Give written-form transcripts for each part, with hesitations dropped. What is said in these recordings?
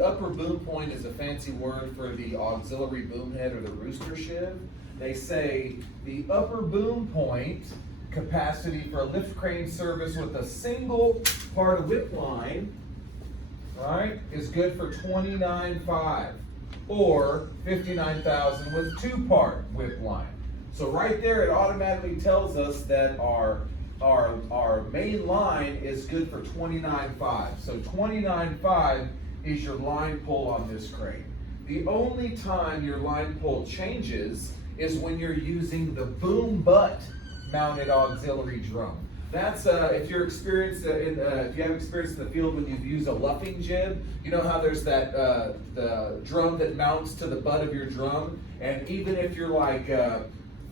the upper boom point is a fancy word for the auxiliary boom head or the rooster sheave. They say the upper boom point capacity for a lift crane service with a single part of whip line, right, is good for 29.5 or 59,000 with 2-part whip line. So right there, it automatically tells us that our main line is good for 29.5. So 29.5 is your line pull on this crane. The only time your line pull changes is when you're using the boom butt mounted auxiliary drum. That's if you're experienced if you have experience in the field when you've used a luffing jib, you know how there's that the drum that mounts to the butt of your drum, and even if you're like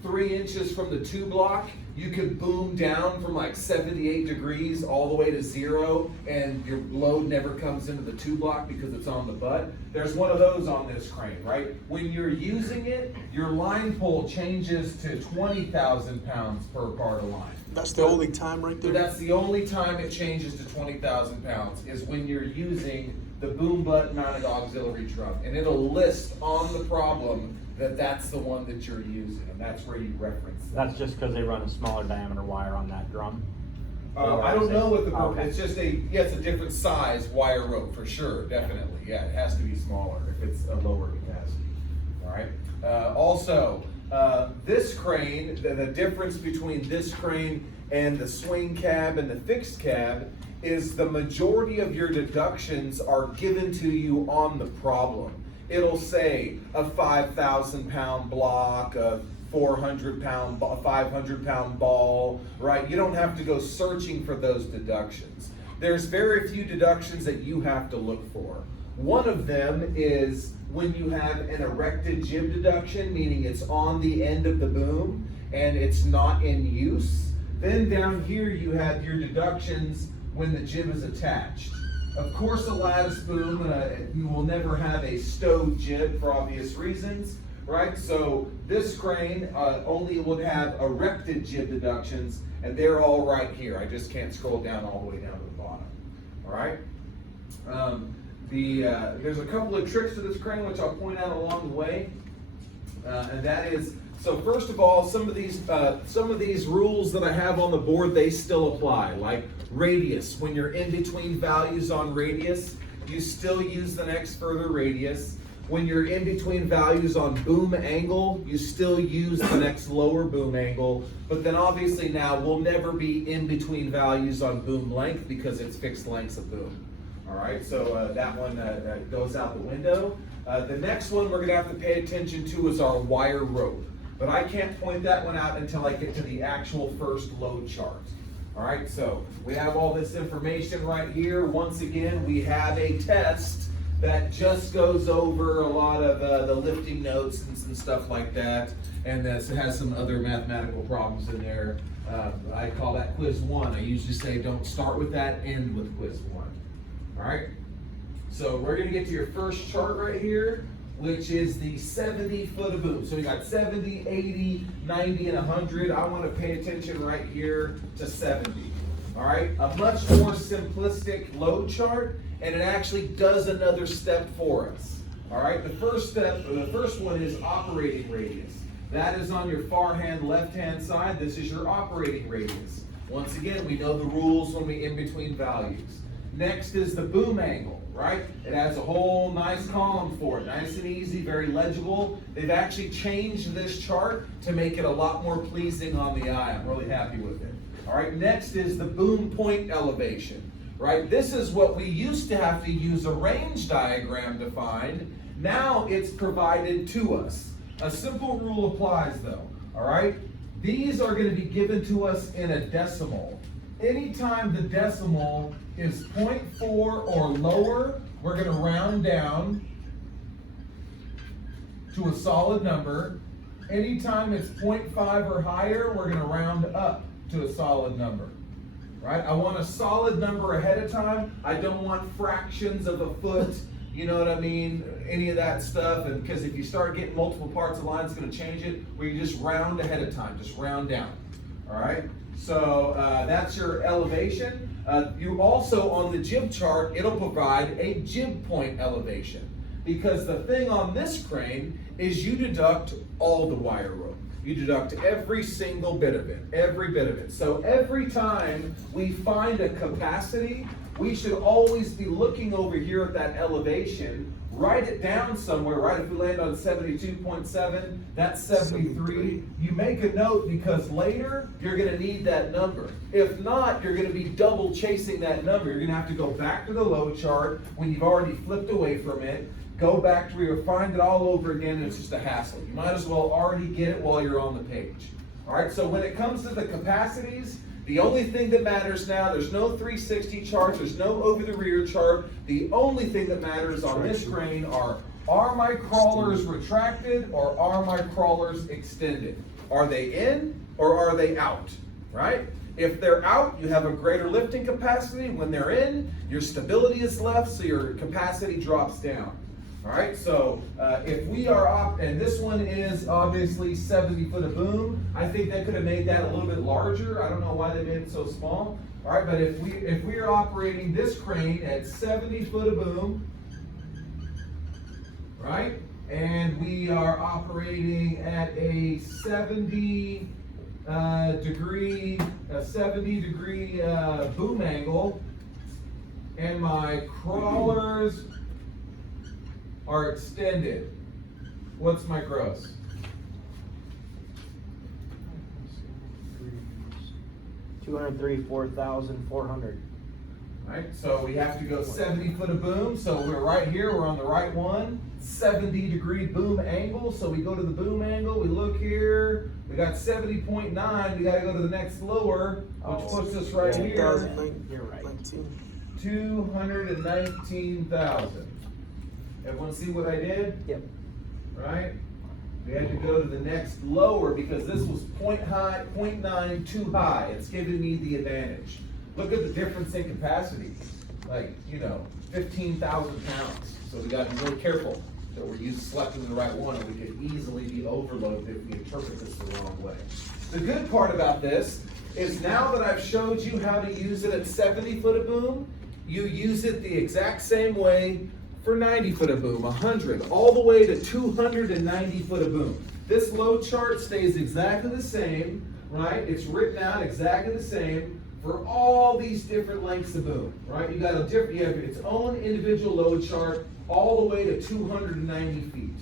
3 inches from the 2 block, you could boom down from like 78 degrees all the way to 0, and your load never comes into the 2 block because it's on the butt. There's one of those on this crane, right? When you're using it, your line pull changes to 20,000 pounds per part of line. That's the only time right there? That's the only time it changes to 20,000 pounds is when you're using the boom butt mounted auxiliary drum. And it'll list on the problem that that's the one that you're using, and that's where you reference that. That's just because they run a smaller diameter wire on that drum? I don't know what the, okay. It's just it's a different size wire rope for sure, definitely. Yeah, it has to be smaller if it's a lower capacity, all right? Also, this crane, the difference between this crane and the swing cab and the fixed cab is the majority of your deductions are given to you on the problem. It'll say a 5,000 pound block, a 400 pound, 500 pound ball, right? You don't have to go searching for those deductions. There's very few deductions that you have to look for. One of them is when you have an erected jib deduction, meaning it's on the end of the boom and it's not in use. Then down here you have your deductions when the jib is attached. Of course, a lattice boom, you will never have a stowed jib for obvious reasons, right? So this crane only would have erected jib deductions, and they're all right here. I just can't scroll down all the way down to the bottom, all right? There's a couple of tricks to this crane, which I'll point out along the way, and that is, so first of all, some of these rules that I have on the board, they still apply, like radius. When you're in between values on radius, you still use the next further radius. When you're in between values on boom angle, you still use the next lower boom angle. But then obviously now we'll never be in between values on boom length because it's fixed lengths of boom. All right, so that one goes out the window. The next one we're gonna have to pay attention to is our wire rope. But I can't point that one out until I get to the actual first load chart. All right, so we have all this information right here. Once again, we have a test that just goes over a lot of the lifting notes and some stuff like that. And this has some other mathematical problems in there. I call that quiz 1. I usually say don't start with that, end with quiz 1. All right, so we're gonna get to your first chart right here, which is the 70 foot of boom. So we got 70, 80, 90, and 100. I want to pay attention right here to 70. All right, a much more simplistic load chart, and it actually does another step for us. All right, the first one is operating radius. That is on your far hand, left hand side. This is your operating radius. Once again, we know the rules when we in between values. Next is the boom angle, right? It has a whole nice column for it, nice and easy, very legible. They've actually changed this chart to make it a lot more pleasing on the eye. I'm really happy with it. All right, next is the boom point elevation, right? This is what we used to have to use a range diagram to find. Now it's provided to us. A simple rule applies though, all right? These are going to be given to us in a decimal. Anytime the decimal is 0.4 or lower, we're going to round down to a solid number. Anytime it's 0.5 or higher, we're going to round up to a solid number. Right? I want a solid number ahead of time. I don't want fractions of a foot, you know what I mean? Any of that stuff. And because if you start getting multiple parts of the line, it's going to change it. Where you just round ahead of time, just round down. All right? So that's your elevation. You also, on the jib chart, it'll provide a jib point elevation. Because the thing on this crane is you deduct all the wire rope. You deduct every single bit of it, every bit of it. So every time we find a capacity, we should always be looking over here at that elevation, write it down somewhere, right? If we land on 72.7, that's 73. You make a note because later you're gonna need that number. If not, you're gonna be double chasing that number. You're gonna have to go back to the load chart when you've already flipped away from it, go back to where you find it all over again, and it's just a hassle. You might as well already get it while you're on the page. All right, so when it comes to the capacities, the only thing that matters now, there's no 360 charts, there's no over the rear chart. The only thing that matters on this crane are my crawlers retracted or are my crawlers extended? Are they in or are they out, right? If they're out, you have a greater lifting capacity. When they're in, your stability is left, so your capacity drops down. All right, so if we are and this one is obviously 70 foot of boom. I think they could have made that a little bit larger. I don't know why they made it so small. All right, but if we are operating this crane at 70 foot of boom, right, and we are operating at a 70 degree boom angle, and my crawlers are extended, what's my gross? $234,400. Right, so we have to go 70 foot of boom, so we're right here, we're on the right one, 70 degree boom angle, so we go to the boom angle, we look here, we got 70.9, we gotta go to the next lower, which puts us right here, You're right. 219,000. Everyone see what I did? Yep. Right? We had to go to the next lower because this was 0.9 too high. It's giving me the advantage. Look at the difference in capacity. Like, 15,000 pounds. So we got to be really careful that we're selecting the right one, and we could easily be overloaded if we interpret this the wrong way. The good part about this is now that I've showed you how to use it at 70 foot of boom, you use it the exact same way for 90 foot of boom, 100, all the way to 290 foot of boom. This load chart stays exactly the same, right? It's written out exactly the same for all these different lengths of boom, right? You have its own individual load chart all the way to 290 feet.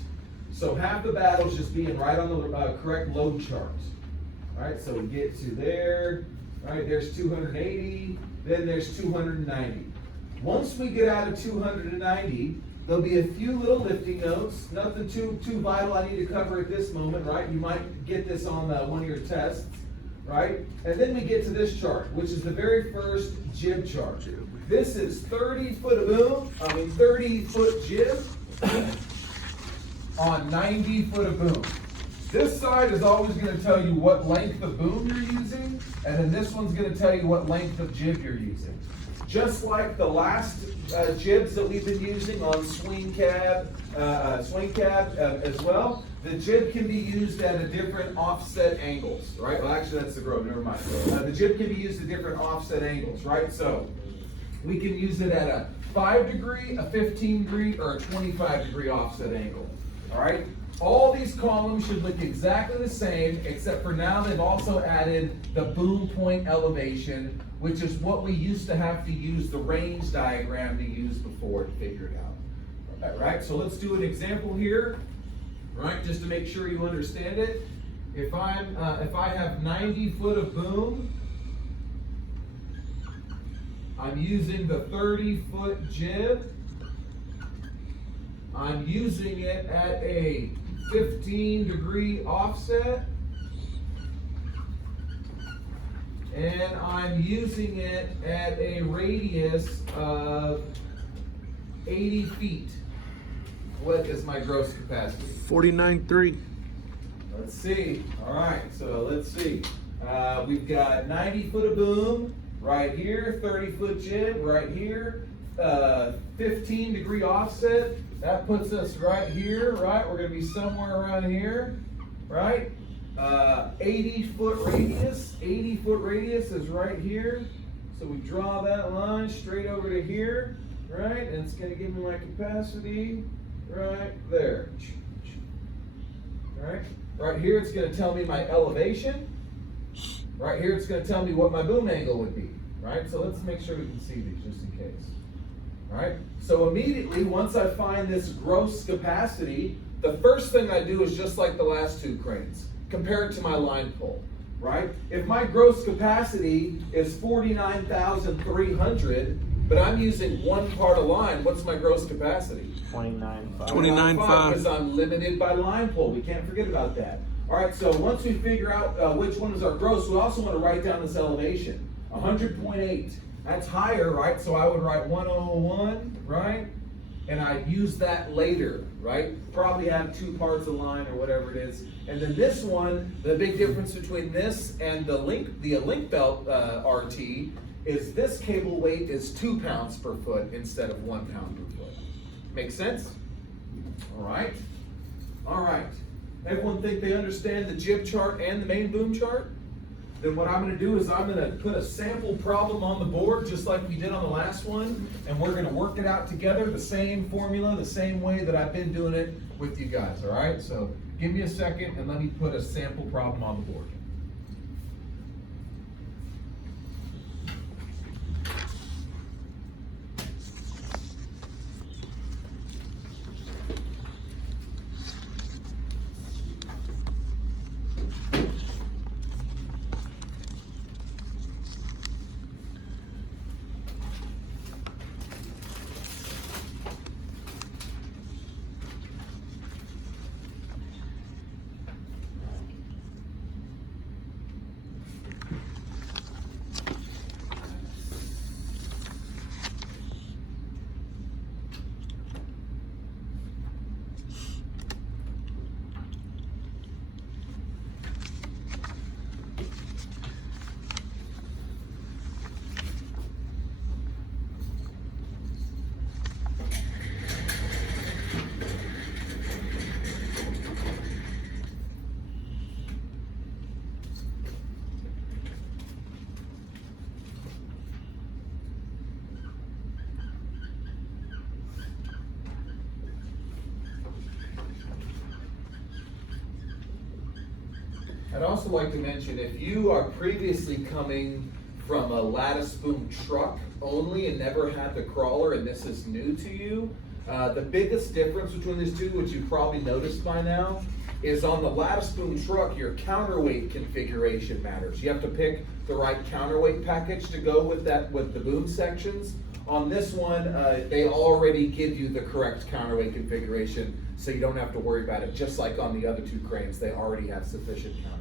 So half the battle's just being right on the correct load chart. All right, so we get to there, right? There's 280, then there's 290. Once we get out of 290, there'll be a few little lifting notes, nothing too vital I need to cover at this moment, right? You might get this on one of your tests, right? And then we get to this chart, which is the very first jib chart. This is 30 foot jib on 90 foot of boom. This side is always going to tell you what length of boom you're using, and then this one's going to tell you what length of jib you're using. Just like the last jibs that we've been using on swing cab as well, the jib can be used at a different offset angles, right? Well, actually, that's the Grove, never mind. The jib can be used at different offset angles, right? So we can use it at a 5 degree, a 15 degree, or a 25 degree offset angle, all right? All these columns should look exactly the same, except for now they've also added the boom point elevation, which is what we used to have to use the range diagram to use before to figure it out. All right, so let's do an example here, right, just to make sure you understand it. If I have 90 foot of boom, I'm using the 30 foot jib. I'm using it at a 15 degree offset, and I'm using it at a radius of 80 feet. What is my gross capacity? 49.3. Let's see. All right, so let's see. We've got 90 foot of boom right here, 30 foot jib right here, 15 degree offset. That puts us right here, right? We're going to be somewhere around here, right? 80 foot radius. 80 foot radius is right here. So we draw that line straight over to here, right? And it's gonna give me my capacity right there. Right? Right here it's gonna tell me my elevation. Right here it's gonna tell me what my boom angle would be. Right? So let's make sure we can see these just in case. Right? So immediately, once I find this gross capacity, the first thing I do is just like the last two cranes. Compare it to my line pull. Right? If my gross capacity is 49,300, but I'm using one part of line, what's my gross capacity? 29.5. 29.5. Because I'm limited by line pull. We can't forget about that. All right, so once we figure out which one is our gross, we also want to write down this elevation. 100.8. That's higher, right? So I would write 101, right? And I'd use that later, right? Probably have two parts of line or whatever it is. And then this one, the big difference between this and the link belt RT is this cable weight is 2 pounds per foot instead of 1 pound per foot. Make sense? All right. All right. Everyone think they understand the jib chart and the main boom chart? Then what I'm gonna do is I'm gonna put a sample problem on the board just like we did on the last one, and we're gonna work it out together, the same formula, the same way that I've been doing it with you guys, all right? So give me a second and let me put a sample problem on the board. I'd also like to mention, if you are previously coming from a lattice boom truck only and never had the crawler and this is new to you, the biggest difference between these two, which you've probably noticed by now, is on the lattice boom truck, your counterweight configuration matters. You have to pick the right counterweight package to go with that, with the boom sections. On this one, they already give you the correct counterweight configuration, so you don't have to worry about it. Just like on the other two cranes, they already have sufficient counterweight.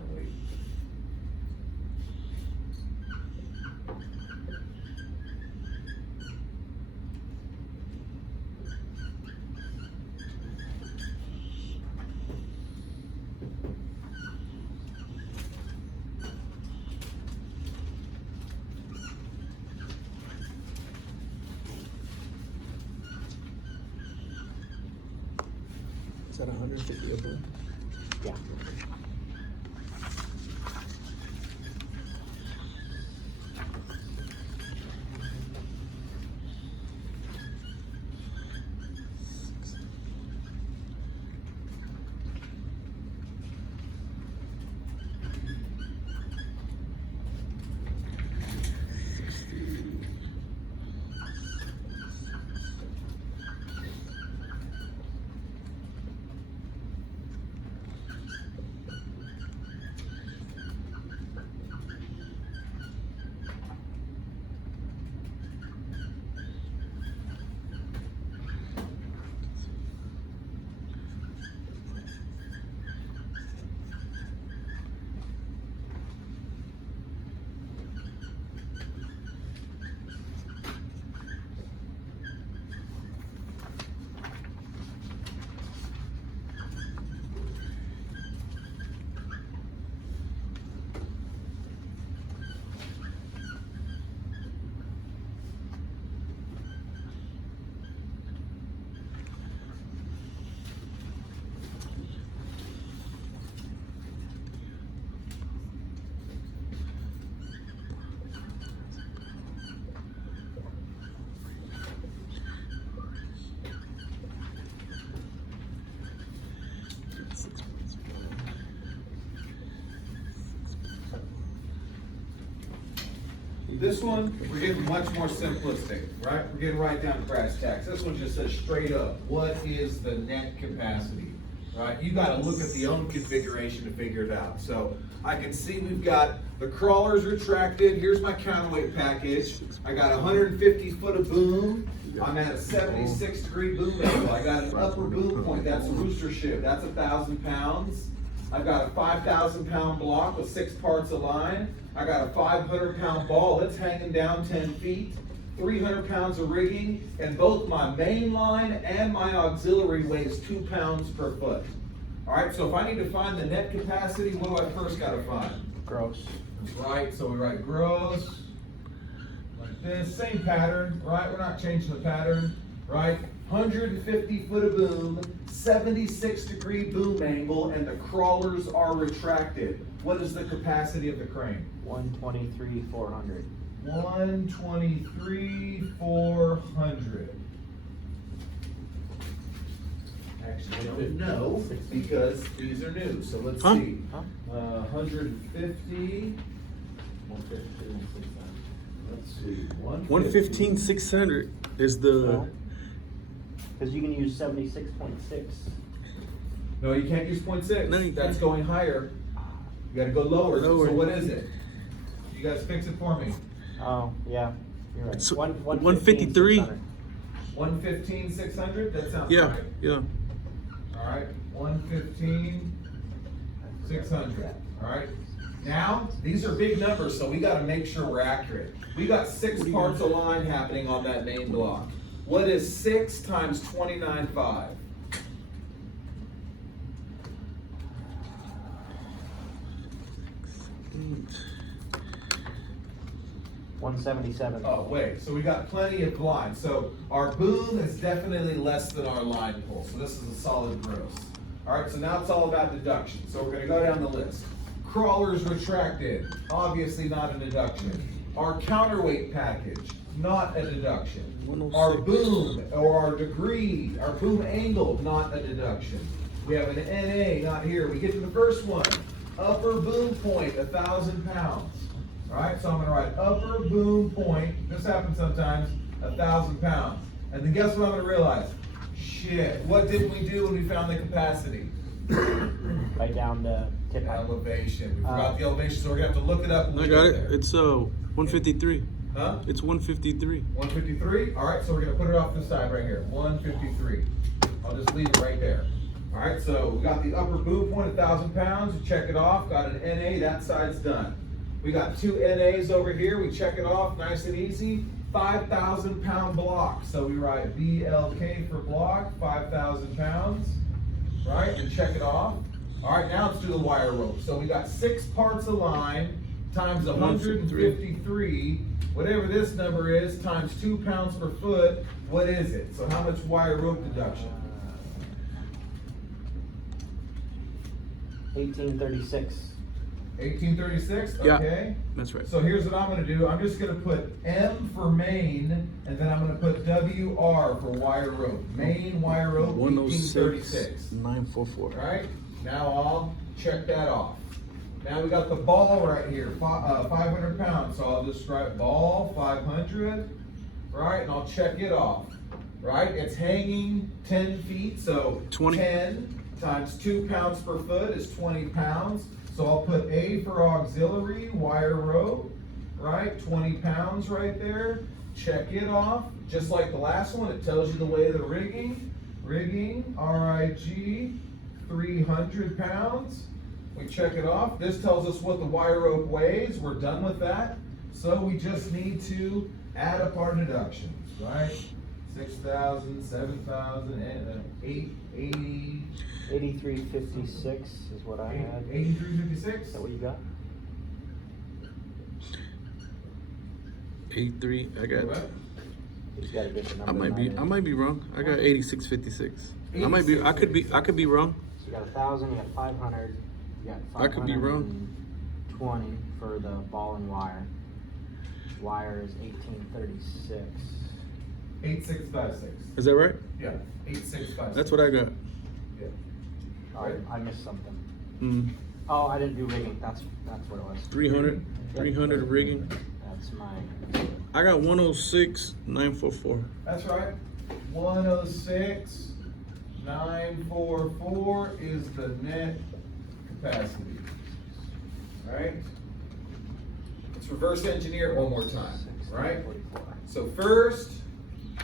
Is that 150 a boom? Yeah. This one, we're getting much more simplistic, right? We're getting right down to brass tacks. This one just says straight up, what is the net capacity, right? You gotta look at the own configuration to figure it out. So I can see we've got the crawlers retracted. Here's my counterweight package. I got 150 foot of boom. I'm at a 76 degree boom angle. I got an upper boom point. That's a rooster ship. That's 1,000 pounds. I've got a 5,000 pound block with 6 parts of line. I got a 500 pound ball that's hanging down 10 feet, 300 pounds of rigging, and both my main line and my auxiliary weighs 2 pounds per foot. All right, so if I need to find the net capacity, what do I first gotta find? Gross. Right, so we write gross, like this, same pattern, right? We're not changing the pattern, right? 150 foot of boom, 76 degree boom angle, and the crawlers are retracted. What is the capacity of the crane? 123,400. 123,400. Actually, I don't know, because these are new, so let's Huh? see. Huh? 150. 115, let's see. 115,600 is the. Because you can use 76.6. No, you can't use 0.6. No, you That's can't. going higher. You gotta go lower. Lower. So what is it? You guys fix it for me. Oh, yeah, you're right. It's 153. 115,600? That sounds Yeah, right. yeah. All right, 115,600. All right. Now, these are big numbers, so we gotta make sure we're accurate. We got 6 parts of line happening on that main block. What is 6 times 29.5? 177. Oh, wait, so we got plenty of line. So our boom is definitely less than our line pull, so this is a solid gross. All right, so now it's all about deduction. So we're gonna go down the list. Crawlers retracted, obviously not a deduction. Our counterweight package, not a deduction. 106. Our boom or our degree, our boom angle, not a deduction. We have an NA, not here. We get to the first one. Upper boom point, 1,000 pounds. All right, so I'm gonna write upper boom point, this happens sometimes, 1,000 pounds. And then guess what I'm gonna realize? Shit, what did we do when we found the capacity? Right down the tip height. Elevation, we forgot the elevation, so we're gonna have to look it up when I we got get it. there. It's 153. Huh? It's 153. 153, all right, so we're gonna put it off this side right here, 153. I'll just leave it right there. All right, so we got the upper boom point, 1,000 pounds, we check it off, got an NA, that side's done. We got 2 NAs over here, we check it off, nice and easy. 5,000 pound block, so we write BLK for block, 5,000 pounds, right, and check it off. All right, now let's do the wire rope. So we got 6 parts of line times 153, whatever this number is, times 2 pounds per foot, what is it? So how much wire rope deduction? 1836. 1836, Yeah. okay. That's right. So here's what I'm gonna do, I'm just gonna put M for main, and then I'm gonna put WR for wire rope. Main wire rope, 1836. 106,944. All right, now I'll check that off. Now we got the ball right here, 500 pounds, so I'll just write ball, 500, right, and I'll check it off, right? It's hanging 10 feet, so 20. 10 times 2 pounds per foot is 20 pounds. So I'll put A for auxiliary, wire rope, right? 20 pounds right there. Check it off, just like the last one, it tells you the way of the rigging. Rigging, RIG, 300 pounds. We check it off. This tells us what the wire rope weighs. We're done with that. So we just need to add up our deductions, right? 6,000, 7,000, and 80. 8356 is what I had. 8356? Is that what you got? 83. I got. What? He's got a different I number. might than be. I might be wrong. I got 8656. I might be. I could be. I could be wrong. So you got 1,000, you got 500, you got I could be wrong. 520 for the ball and wire. Wire is 1836. 8656. Is that right? Yeah, 8656. That's what I got. Yeah. Oh, I missed something. Mm. Oh, I didn't do rigging. That's what it was. 300. 300 rigging. That's That's my. I got 106,944. That's right. 106,944 is the net capacity. Right? Let's reverse engineer it one more time, right? So first,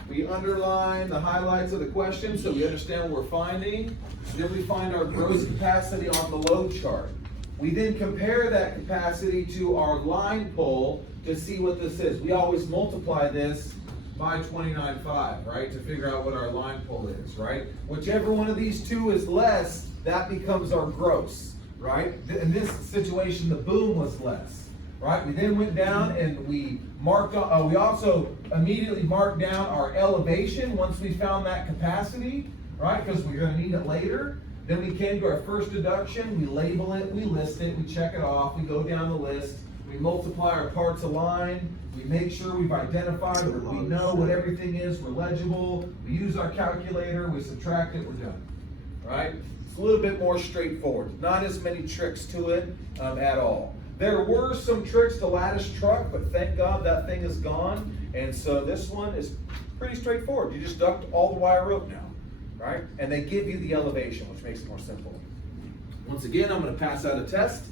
we underline the highlights of the question so we understand what we're finding. Then we find our gross capacity on the load chart. We then compare that capacity to our line pull to see what this is. We always multiply this by 29.5, right, to figure out what our line pull is, right? Whichever one of these two is less, that becomes our gross, right? In this situation, the boom was less, right? We then went down and we marked, we also immediately marked down our elevation once we found that capacity, right? Because we're gonna need it later. Then we came to our first deduction, we label it, we list it, we check it off, we go down the list, we multiply our parts of line, we make sure we've identified, we know what everything is, we're legible, we use our calculator, we subtract it, we're done, right? It's a little bit more straightforward, not as many tricks to it at all. There were some tricks to lattice truck, but thank God that thing is gone, and so this one is pretty straightforward. You just duct all the wire rope now. Right? And they give you the elevation, which makes it more simple. Once again, I'm going to pass out a test.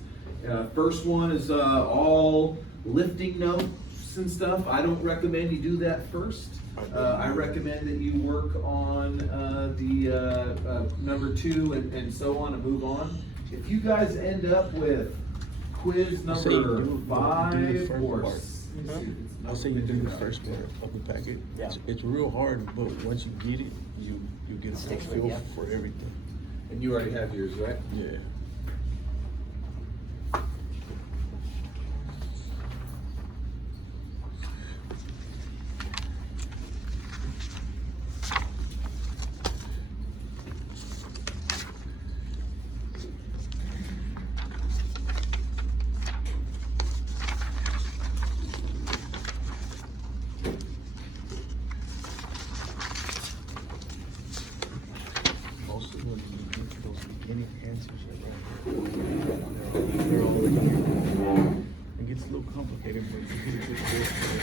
First one is all lifting notes and stuff. I don't recommend you do that first. I recommend that you work on the number 2 and so on and move on. If you guys end up with quiz number 5 or 6, I'll say you do the first part of the packet. Yeah. It's real hard, but once you get it, you get a Sticks with feel you. for everything. and you already have yours, right? Yeah. Also, when you get to those beginning answers, they're all in here. It gets a little complicated, but you get a good feel for it.